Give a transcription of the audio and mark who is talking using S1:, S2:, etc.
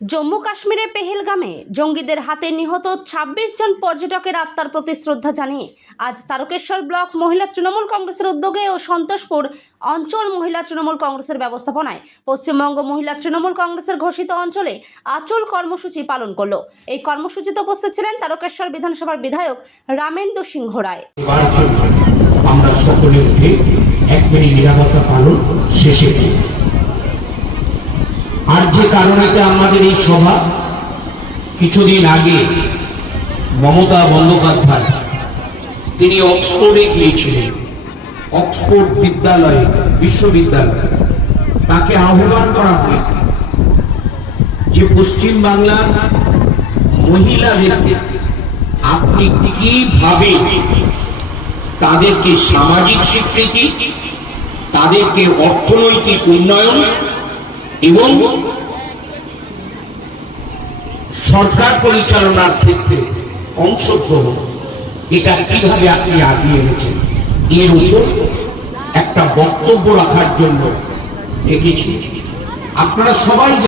S1: জম্মু কাশ্মীরে পেহেলগামে জঙ্গিদের হাতে নিহত ২৬ জন পর্যটকের আত্মার প্রতি শ্রদ্ধা জানিয়ে আজ তারকেশ্বর ব্লক মহিলা তৃণমূল কংগ্রেসের উদ্যোগে ও সন্তোষপুর অঞ্চল মহিলা তৃণমূল কংগ্রেসের ব্যবস্থাপনায় পশ্চিমবঙ্গ মহিলা তৃণমূল কংগ্রেসের ঘোষিত অঞ্চলে আচল কর্মসূচি পালন করল এই কর্মসূচিতে উপস্থিত ছিলেন তারকেশ্বর বিধানসভার বিধায়ক রামেন্দ্র সিংহ রায়
S2: আমরা সকলে এক মিনিট নিরাপত্তা পালন শেষে। আর যে কারণেতে আমাদের এই সভা কিছুদিন আগে মমতা বন্দ্যোপাধ্যায়, তিনি অক্সফোর্ডে গিয়েছিলেন, অক্সফোর্ড বিদ্যালয়ে, বিশ্ববিদ্যালয়ে। তাকে আহ্বান করা হয়েছে যে পশ্চিম বাংলার মহিলাদেরকে আপনি কীভাবে তাদেরকে সামাজিক স্বীকৃতি, তাদেরকে অর্থনৈতিক উন্নয়ন এবং সরকার পরিচালনার ক্ষেত্রে অংশগ্রহণ, এটা কীভাবে আপনি আগিয়ে এনেছেন? এর উপর একটা বক্তব্য রাখার জন্য দেখেছি আপনারা সবাই